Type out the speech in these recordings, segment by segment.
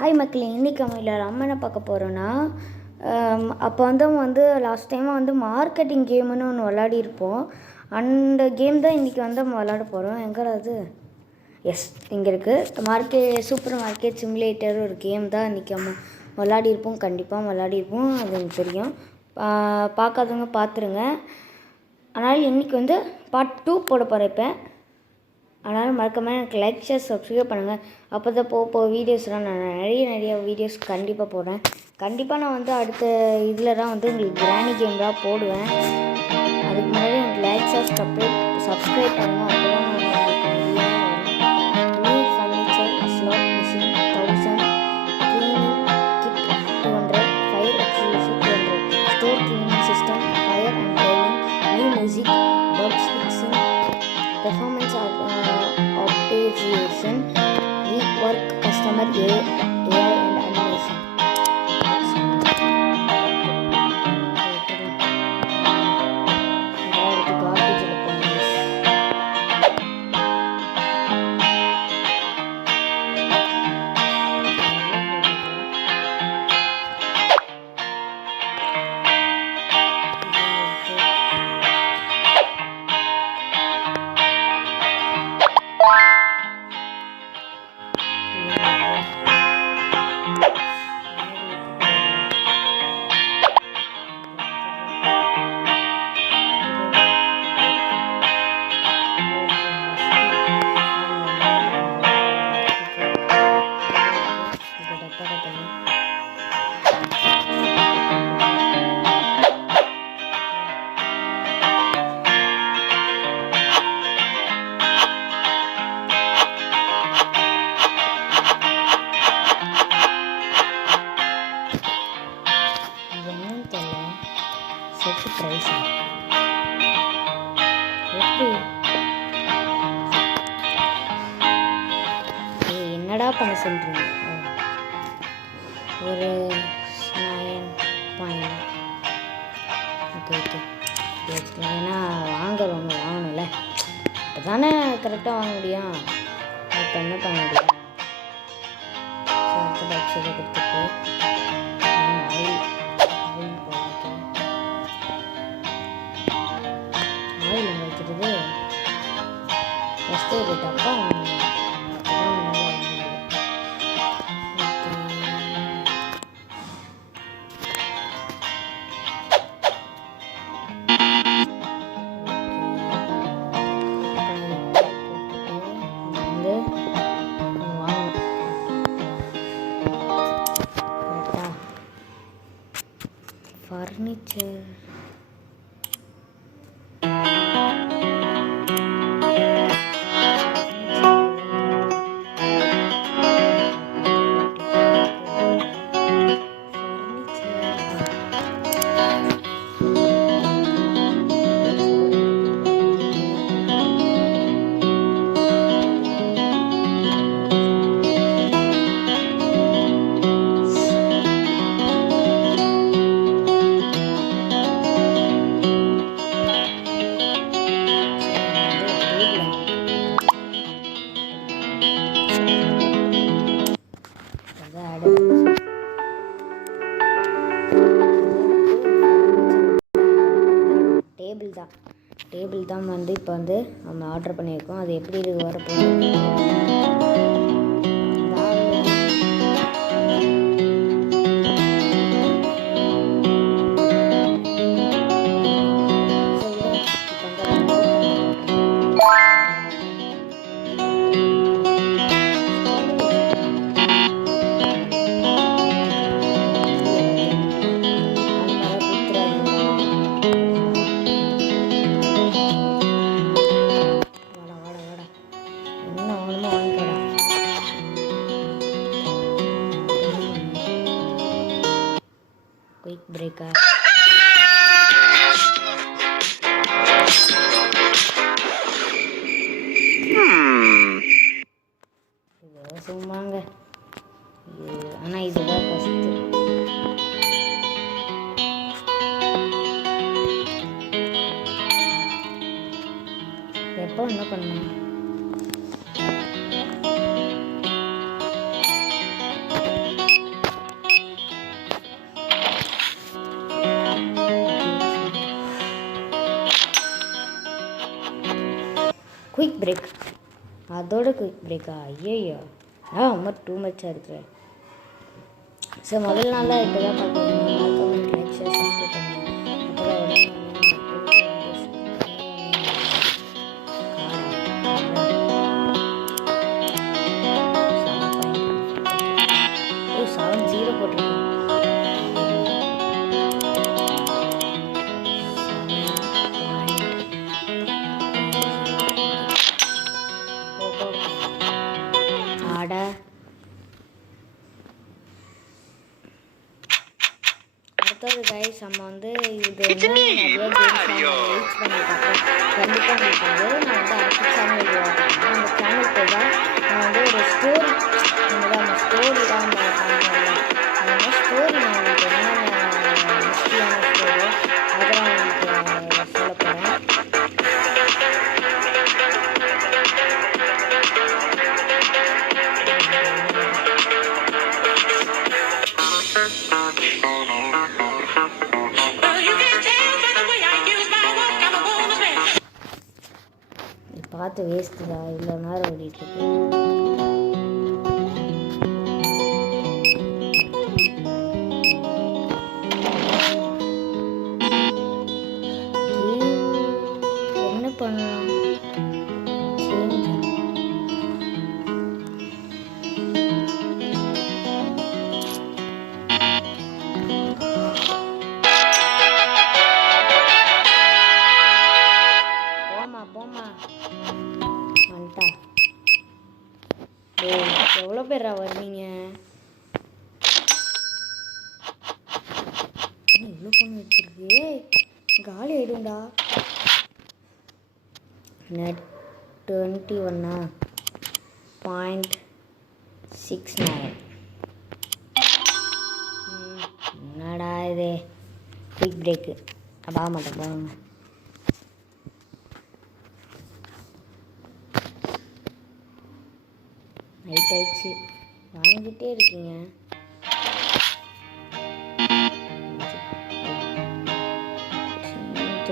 Hi மக்களே, இன்றைக்கி நம்ம என்ன பார்க்க போகிறோன்னா, அப்போ வந்து லாஸ்ட் டைமாக மார்க்கெட்டிங் கேமுன்னு ஒன்று விளாடிருப்போம். அந்த கேம் தான் இன்றைக்கி நம்ம விளாட போகிறோம். எங்கடாது? எஸ், இங்கே இருக்குது. சூப்பர் மார்க்கெட் சிமுலேட்டர் ஒரு கேம் தான் இன்றைக்கி நம்ம விளாடிருப்போம். கண்டிப்பாக விளாடிருப்போம், அது எனக்கு தெரியும். பார்க்காதவங்க பார்த்துருங்க. அதனால் இன்றைக்கி பார்ட் 2 போட போகிறேன் இப்போ. அதனால் மறக்காமல் எனக்கு லைக், ஷேர், சப்ஸ்கிரைப் பண்ணுங்கள். அப்போ தான் போக வீடியோஸ்லாம் நான் நிறைய வீடியோஸ் கண்டிப்பாக போடுறேன். கண்டிப்பாக நான் அடுத்த இதில் தான் உங்களுக்கு கிராணி கேம் தான் போடுவேன். அதுக்கு முன்னாடி எனக்கு லைக், ஷேர், சப்ஸ்கிரைப் பண்ணுங்கள். அப்போ தான் new furniture, slot machine 1000, cleaning kit 200, fire extinguisher 200, store cleaning system, fire and cleaning, new music, bugs fixing, performance optimization, rework, customer AI and animation. Set price என்னடா பண்ண சொல்கிறீங்க? ஒரு 9 ஓகே வச்சுக்கலாம். ஏன்னா வாங்கணும்ல, இப்போ தானே கரெக்டாக வாங்க முடியும். இப்போ என்ன பண்ண முடியும்? அடுத்த பாக்ஸ் இதை கொடுத்துட்டு ஃபஸ்ட்டு ஒரு டப்பா ஃபர்னிச்சர் டேபிள் தான் இப்போ நம்ம ஆர்டர் பண்ணியிருக்கோம். அது எப்படி இது வரப்போகுது? குயிக் பிரேக்கர் சும்மாங்க. ஆனால் இதுதான் ஃபஸ்ட்டு. எப்போ என்ன பண்ணணும்? Quick break. அதோட குயிக் பிரேக்கா? ஐயோ ரொம்ப டூ மச்சாக இருக்குது. ஸோ முதல் நாளாக இப்போ தான் பார்க்குறீங்க. மறக்காம லைக் ஷேர் சப்ஸ்கிரைப் பண்ணுங்கள். அப்போ தான் உடனே சவுண்ட் 0 போட்டிருக்கேன். அடுத்தது கைஸ் நம்ம வந்து இது வந்து நிறைய கேம்ஸ் ரீச் பண்ணியிருக்கேன். கண்டிப்பாக உங்களுக்கு வந்து நான் வந்து அடுத்த சேனல் உருவாக்குறேன். அந்த சேனல் போய் தான் நான் வந்து ஒரு ஸ்டோரி அந்த ஸ்டோரி தான் அந்த பண்ணுறேன். அந்த ஸ்டோரி நான் உங்களுக்கு என்னென்ன ஹிஸ்ட்ரியான ஸ்டோரி அதெல்லாம் உங்களுக்கு சொல்ல போகிறேன். பார்த்து வேஸ்ட்டு தான் இவ்வளோ நேரம் ஓடிட்டுருக்கு. என்ன பண்ணலாம்? எவ்வளோ பேரா வருவீங்க? இவ்வளோ பொண்ணு வச்சிருக்கு. காலி ஆயிடும்டா. நெட் 21.69. என்னடா இது? Quick break. அப்பா மாட்டேன் போங்க. நைட் ஆயிடுச்சு. வாங்கிட்டே இருக்கீங்க.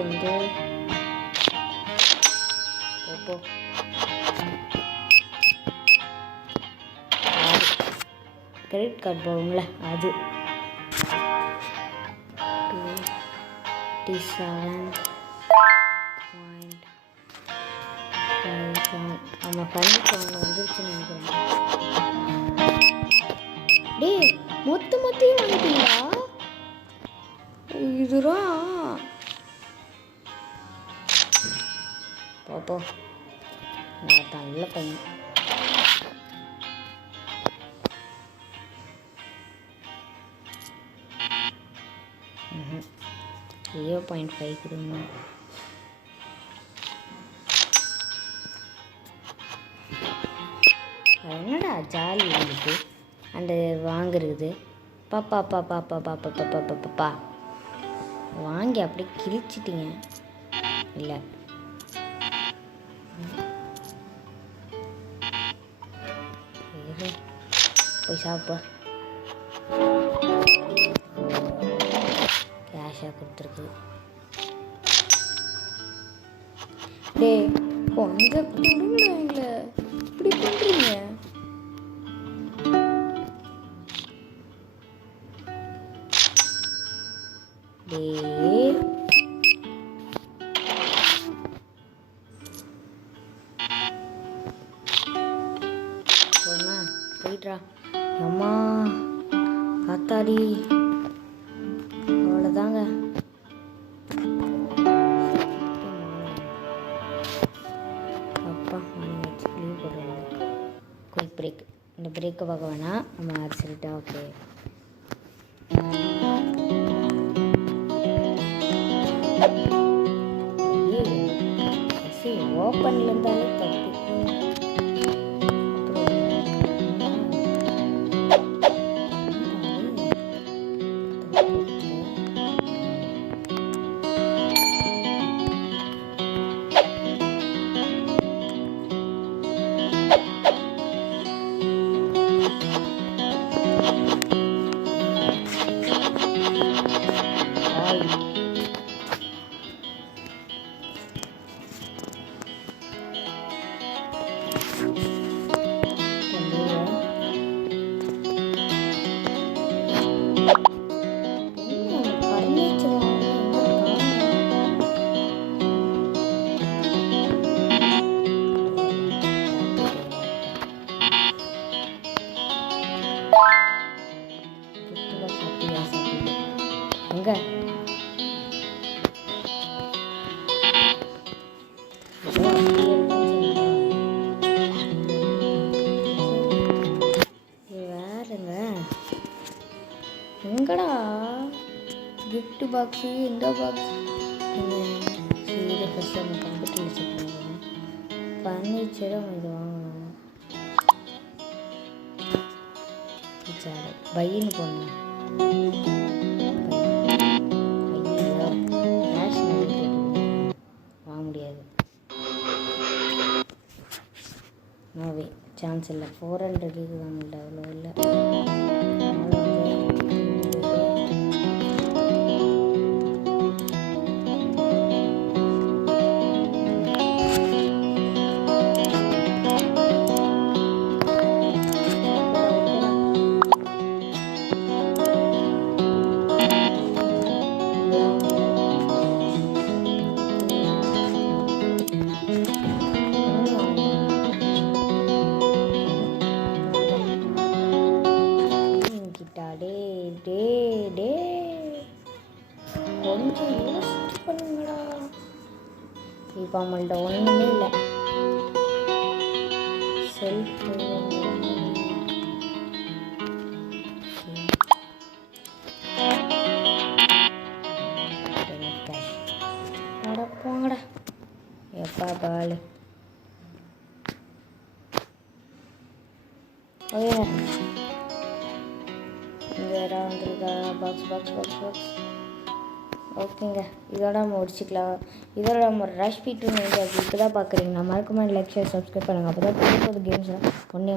வந்து போ கிரெடிட் கார்டு போகுங்கள அது 27.57. நம்ம பண்ணிட்டு வந்துருச்சுன்னு நினைக்கிறேன். டேய் மொத்தையும் வாங்கிட்டீங்களா? இதுதான் பாப்போ. நான் நல்ல பையன். ஏ 0.5 கொடுங்க. என்னடா ஜாலி உங்களுக்கு அந்த வாங்குறது? பாப்பா பாப்பா பாப்பா பாப்பா பாப்பா பாப்பா வாங்கி அப்படியே கிழிச்சிட்டிங்க. இல்லை போய் சாப்பிப்பா. கேஷாக கொடுத்துருக்கு. டே கொஞ்சம் கொடுங்கடா. எங்களை இப்படி பண்ணுறீங்க. டே போனா போயிட்றா. அம்மா ஆத்தாடி அவ்வளோதாங்க. அப்பா மார்னிங் வச்சு லீவ் போடுவாங்க. Quick break. இந்த பிரேக்கை பார்க்க வேணாம். நம்ம அடிச்சுட்டா ஓகே. ஓப்பனில் இருந்தாலே தப்பு. எங்க வேறுங்க எங்கடா gift பாக்ஸு இந்த பாக்ஸ் சரி ஃபஸ்ட்டு நம்ம கம்ப்யூட்டரில் செக் பண்ணுவோம் ஃபர்னிச்சரும் இது வாங்கணும் சார் பையன்னு போடணும் வாங்க முடியாது நோவே சான்ஸ் இல்லை 400 கேக்கு வாங்கல அவ்வளோ இல்லை கொஞ்சம் யோசிச்சு பண்ணுங்கடா இப்போ அவங்கள்ட்ட ஒன்றுமே இல்லை செல்ஃப் போங்கடா எப்பா பால் ஓகே இங்கே வந்துருக்கா பாக்ஸ் ஓகேங்க இதோட முடிச்சுக்கலாம் இதோட நம்ம ரஷ் பீட்டு நீங்கள் இப்போ தான் பார்க்குறீங்க நான் மறக்காம லைக் ஷேர் சப்ஸ்கிரைப் பண்ணுங்கள் அப்போ தான் புது கேம்ஸ்லாம் ஒன்றே